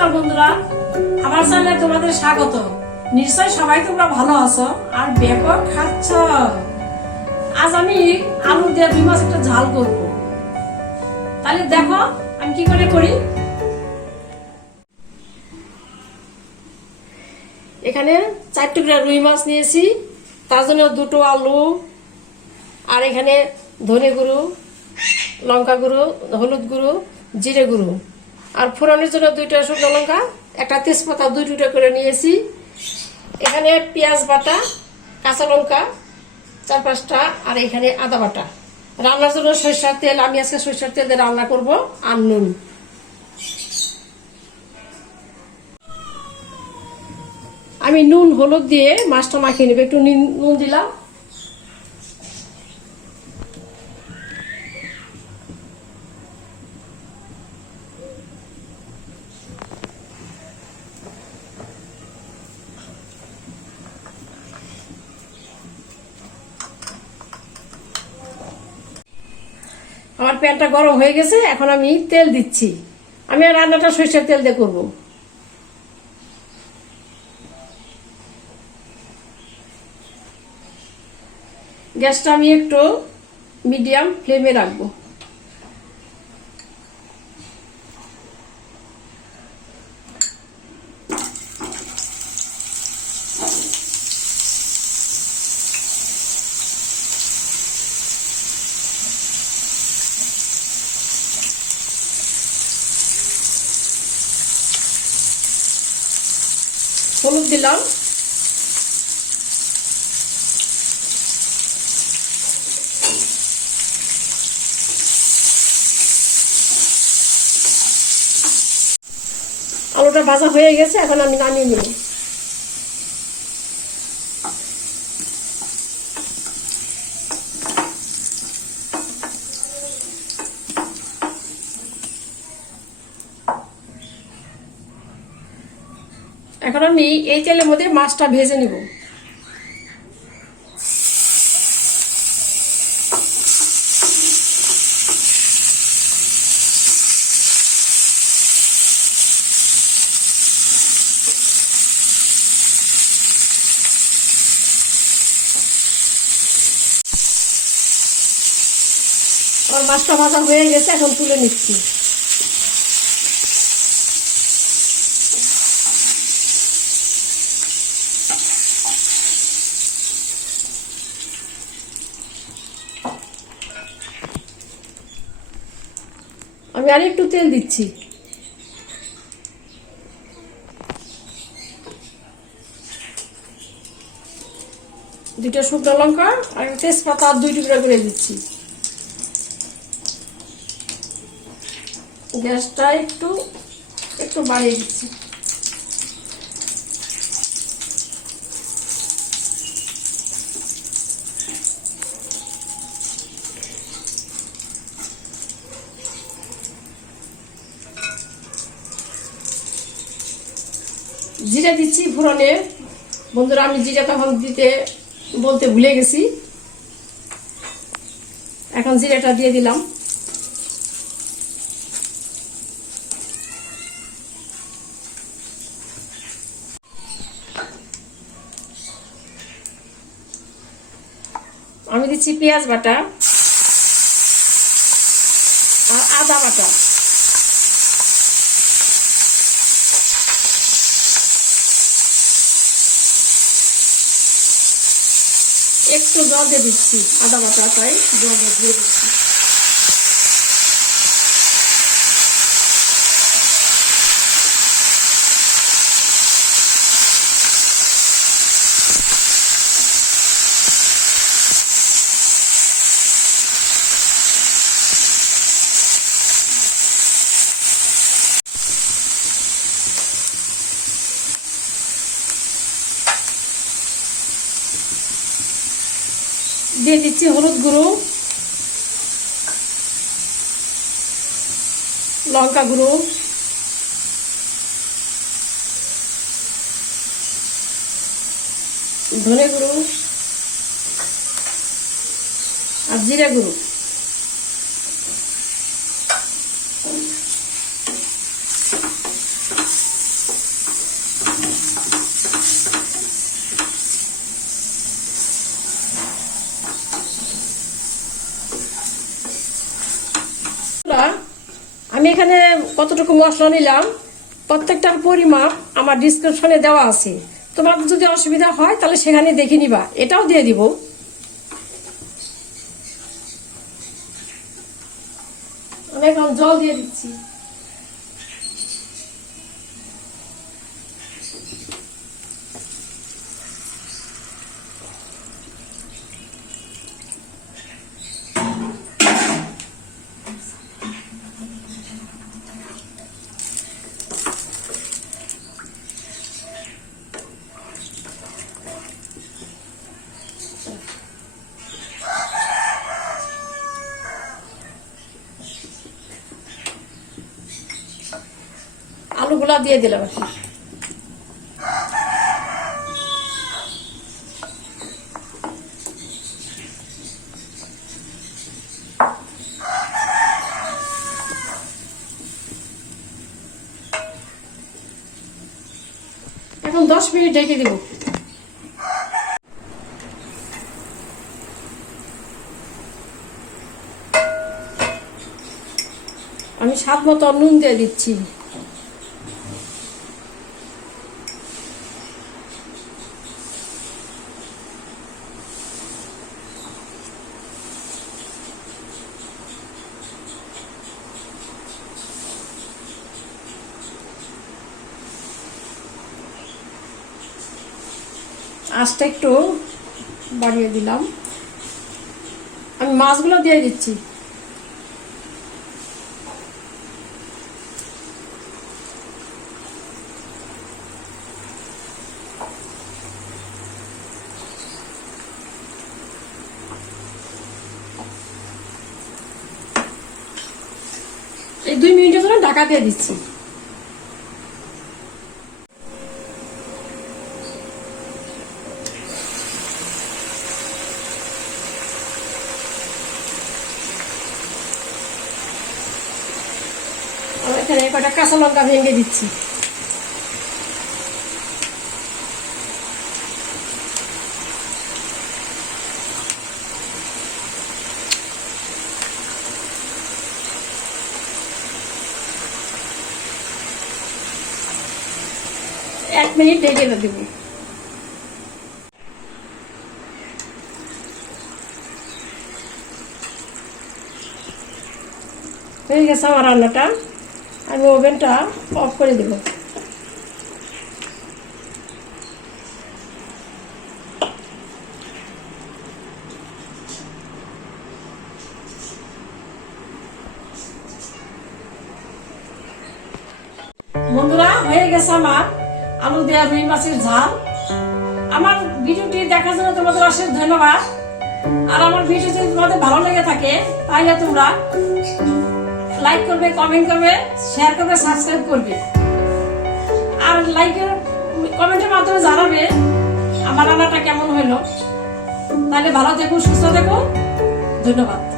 নমস্কার বন্ধুরা, আমার চ্যানেলে তোমাদের স্বাগত। নিশ্চয় সবাই তোমরা ভালো আছো আর ব্যাপক খাচ্ছ। আজ আমি আলু দিয়ে রুই মাছ একটা ঝাল করব। তাহলে দেখো আমি কি করে করি। এখানে 4 টুকরা রুই মাছ নিয়েছি, তার জন্য 2টো আলু, আর এখানে ধনে গুঁড়ো, লঙ্কা গুঁড়ো, হলুদ গুঁড়ো, জিরে গুঁড়ো, আর ফোড়নের জন্য 2টা শুকনো লঙ্কা, একটা তেজপাতা 2 টুকরা করে নিয়েছি। এখানে পেঁয়াজ বাটা, কাঁচা লঙ্কা 4-5টা, আর এখানে আদা বাটা। রান্নার জন্য সরিষার তেল, আমি আজকে সরিষার তেল দিয়ে রান্না করব, আর নুন। আমি নুন হলুদ দিয়ে মাছটা মাখিয়ে নেব। একটু নুন দিলাম, আমার প্যানটা গরম হয়ে গেছে। এখন আমি তেল দিচ্ছি। আমি আর রান্নাটা সরিষার তেল দিয়ে করব। গ্যাসটা আমি একটু মিডিয়াম ফ্লেমে রাখবো। হলুদ দিলাম, আলুটা ভাজা হয়ে গেছে, এখন আমি নামিয়ে নিব। এখন আমি এই তেলের মধ্যে মাছটা ভেজে নিব। আমার মাছটা ভাজা হয়ে গেছে, এখন তুলে নিচ্ছি। আমি আর একটু তেল দিচ্ছি। দুইটা শুকনো লঙ্কা আর তেজপাতা 2 টুকরা করে দিচ্ছি। গ্যাসটা একটু বাড়িয়ে দিচ্ছি। জিরা দিচ্ছি ফোড়নে। বন্ধুরা, আমি জিরা তখন বলতে ভুলে গেছি। এখন জিরাটা দিয়ে দিলাম। আমি দিচ্ছি পেঁয়াজ বাটা আর আদা বাটা। একটু জল দিয়ে দিচ্ছি, আদা বাটা তাই জল দিয়ে দিচ্ছি। দিয়ে দিচ্ছি হলুদ গুঁড়ো, লঙ্কা গুঁড়ো, ধনে গুঁড়ো আর জিরে গুঁড়ো। আমি এখানে কতটুকু মশলা নিলাম প্রত্যেকটার পরিমাপ আমার ডিসক্রিপশনে দেওয়া আছে, তোমাদের যদি অসুবিধা হয় তাহলে সেখানে দেখে নিবা। এটাও দিয়ে দিব। আমি এখন জল দিয়ে দিচ্ছি। আলুগুলা দিয়ে দিলাম। এখন 10 মিনিট ঢেকে দিব। আমি স্বাদ মতো নুন দিয়ে দিচ্ছি। আঁচটা একটু বাড়িয়ে দিলাম। আমি মাছগুলো দিয়ে দিচ্ছি। এই 2 মিনিটের জন্য ঢাকা দিয়ে দিচ্ছি। এখানে কটা কাঁচা লঙ্কা ভেঙে দিচ্ছি। এক মিনিট ঢেকে দেব। হয়ে গেছে আমার রান্নাটা। আমি ওভেনটা অফ করে দেব। বন্ধুরা, হয়ে গেছে আমার আলু দেওয়া রুই মাছের ঝাল। আমার ভিডিওটি দেখার জন্য তোমাদের অশেষ ধন্যবাদ। আর আমার ভিডিও যদি তোমাদের ভালো লেগে থাকে তাহলে তোমরা লাইক করবে, কমেন্ট করবে, শেয়ার করবে, সাবস্ক্রাইব করবে। আর লাইকের কমেন্টের মাধ্যমে জানাবে আমার রান্নাটা কেমন হলো। তাহলে ভালো থেকো, সুস্থ থেকো। ধন্যবাদ।